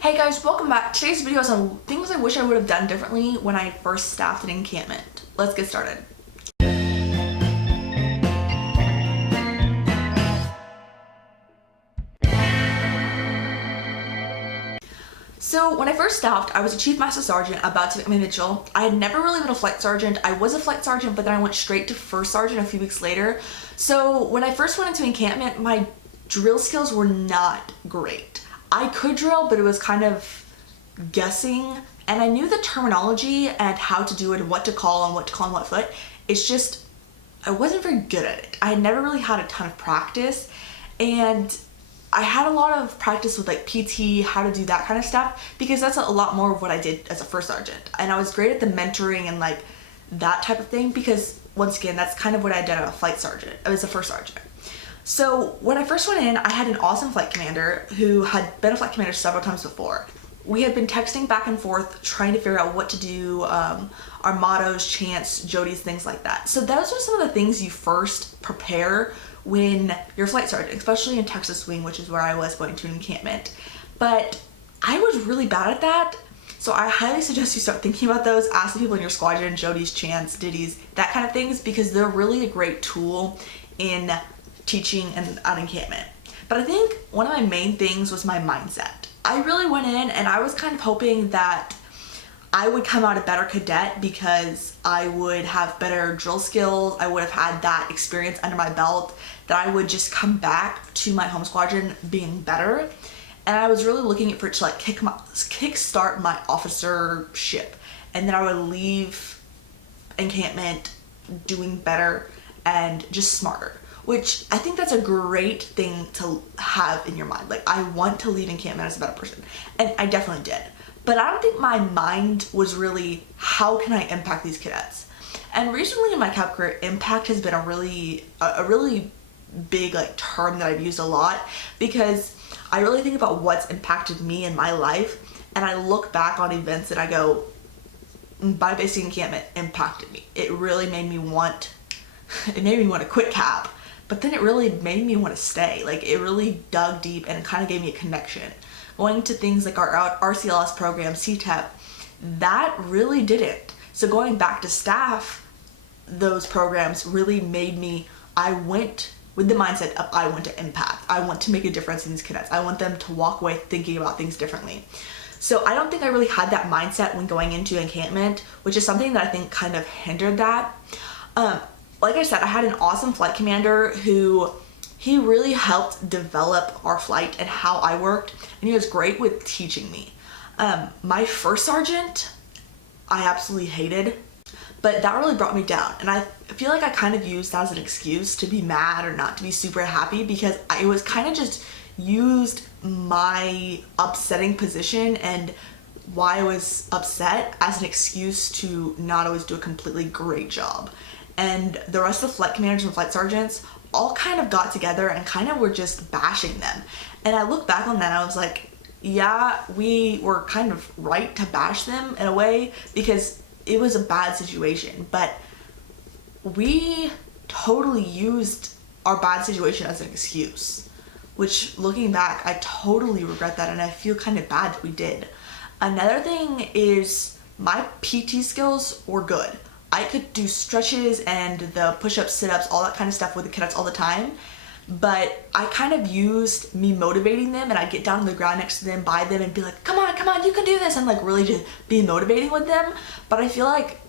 Hey guys, welcome back. Today's video is on things I wish I would have done differently when I first staffed an encampment. Let's get started. So when I first staffed, I was a Chief Master Sergeant about to become a Mitchell. I had never really been a flight sergeant. I was a flight sergeant, but then I went straight to first sergeant a few weeks later. So when I first went into encampment, my drill skills were not great. I could drill, but it was kind of guessing, and I knew the terminology and how to do it and what to call on what foot. It's just, I wasn't very good at it. I had never really had a ton of practice, and I had a lot of practice with like PT, how to do that kind of stuff, because that's a lot more of what I did as a first sergeant. And I was great at the mentoring and like that type of thing, because once again, that's kind of what I did as a flight sergeant, as a first sergeant. So when I first went in, I had an awesome flight commander who had been a flight commander several times before. We had been texting back and forth, trying to figure out what to do, our mottos, chants, jodies, things like that. So those are some of the things you first prepare when you're a flight sergeant, especially in Texas Wing, which is where I was going to encampment. But I was really bad at that. So I highly suggest you start thinking about those, ask the people in your squadron, jodies, chants, ditties, that kind of things, because they're really a great tool in teaching and an encampment. But I think one of my main things was my mindset. I really went in and I was kind of hoping that I would come out a better cadet because I would have better drill skills, I would have had that experience under my belt, that I would just come back to my home squadron being better. And I was really looking for it to like kickstart my officership, and then I would leave encampment doing better and just smarter. Which I think that's a great thing to have in your mind. Like, I want to leave encampment as a better person. And I definitely did. But I don't think my mind was really, how can I impact these cadets? And recently in my cap career, impact has been a really big like term that I've used a lot, because I really think about what's impacted me in my life. And I look back on events and I go, my basic encampment impacted me. It really made me want to quit cap. But then it really made me want to stay. Like, it really dug deep and kind of gave me a connection. Going to things like our RCLS program, CTEP, that really didn't. So going back to staff, those programs really made me, I went with the mindset of I want to impact. I want to make a difference in these cadets. I want them to walk away thinking about things differently. So I don't think I really had that mindset when going into encampment, which is something that I think kind of hindered that. Like I said, I had an awesome flight commander who he really helped develop our flight and how I worked, and he was great with teaching me. My first sergeant, I absolutely hated, but that really brought me down, and I feel like I kind of used that as an excuse to be mad or not to be super happy, because I was kind of just used my upsetting position and why I was upset as an excuse to not always do a completely great job. And the rest of the flight commanders and flight sergeants all kind of got together and kind of were just bashing them. And I look back on that and I was like, yeah, we were kind of right to bash them in a way, because it was a bad situation. But we totally used our bad situation as an excuse, which looking back, I totally regret that, and I feel kind of bad that we did. Another thing is my PT skills were good. I could do stretches and the push-ups, sit-ups, all that kind of stuff with the cadets all the time, but I kind of used me motivating them, and I'd get down on the ground next to them, by them, and be like, come on, you can do this, and like really just be motivating with them. But I feel like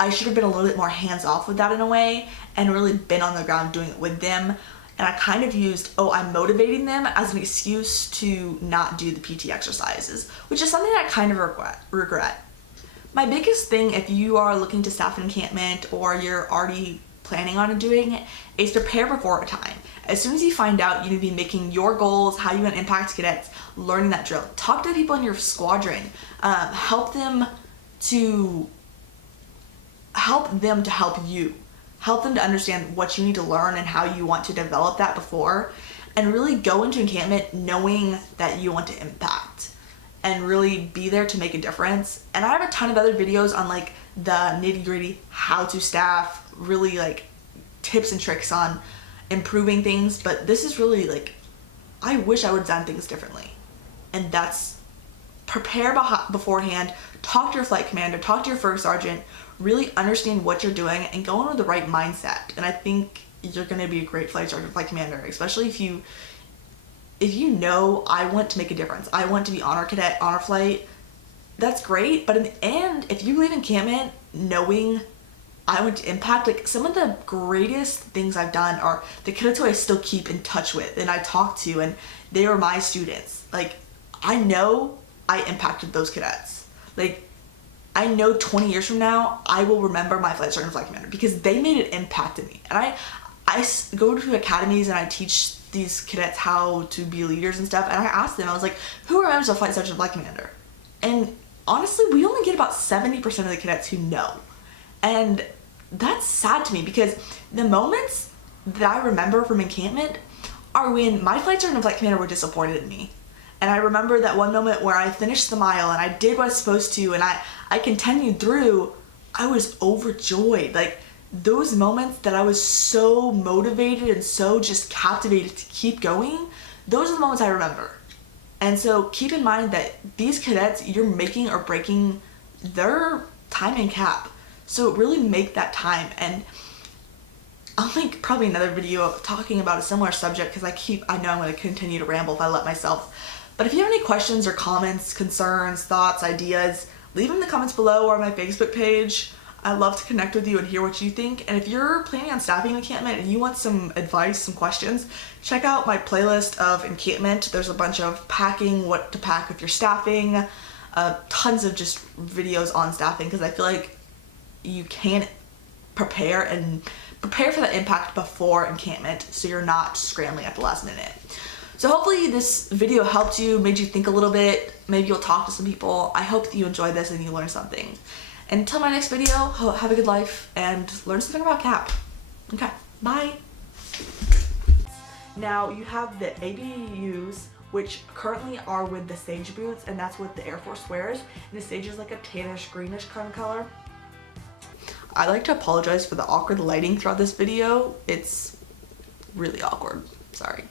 I should have been a little bit more hands-off with that in a way, and really been on the ground doing it with them. And I kind of used, I'm motivating them, as an excuse to not do the PT exercises, which is something that I kind of regret. My biggest thing, if you are looking to staff an encampment or you're already planning on doing it, is prepare before a time. As soon as you find out, you need to be making your goals, how you want to impact cadets, learning that drill. Talk to the people in your squadron. Help them to help you. Help them to understand what you need to learn and how you want to develop that before. And really go into encampment knowing that you want to impact and really be there to make a difference. And I have a ton of other videos on like the nitty-gritty, how to staff, really like tips and tricks on improving things, but this is really like, I wish I would have done things differently. And that's prepare beforehand, talk to your flight commander, talk to your first sergeant, really understand what you're doing and go in with the right mindset. And I think you're going to be a great flight sergeant, flight commander, especially if you know, I want to make a difference. I want to be honor cadet, honor flight. That's great. But in the end, if you leave encampment knowing I want to impact, like some of the greatest things I've done are the cadets who I still keep in touch with and I talk to, and they are my students. Like, I know I impacted those cadets. Like, I know 20 years from now, I will remember my flight sergeant, flight commander, because they made an impact in me. And I go to academies and I teach these cadets how to be leaders and stuff, and I asked them, I was like, who remembers a flight sergeant, flight commander? And honestly, we only get about 70% of the cadets who know. And that's sad to me, because the moments that I remember from encampment are when my flight sergeant and flight commander were disappointed in me. And I remember that one moment where I finished the mile and I did what I was supposed to, and I continued through. I was overjoyed. Like, those moments that I was so motivated and so just captivated to keep going, those are the moments I remember. And so keep in mind that these cadets, you're making or breaking their time in cap. So really make that time. And I'll make probably another video talking about a similar subject, because I know I'm going to continue to ramble if I let myself. But if you have any questions or comments, concerns, thoughts, ideas, leave them in the comments below or on my Facebook page. I'd love to connect with you and hear what you think. And if you're planning on staffing encampment and you want some advice, some questions, check out my playlist of encampment. There's a bunch of packing, what to pack if you're staffing, tons of just videos on staffing, because I feel like you can prepare for that impact before encampment, so you're not scrambling at the last minute. So hopefully this video helped you, made you think a little bit. Maybe you'll talk to some people. I hope that you enjoyed this and you learned something. Until my next video, have a good life and learn something about CAP. Okay, bye. Now you have the ABUs, which currently are with the Sage boots, and that's what the Air Force wears. And the Sage is like a tannish, greenish kind of color. I'd like to apologize for the awkward lighting throughout this video. It's really awkward. Sorry.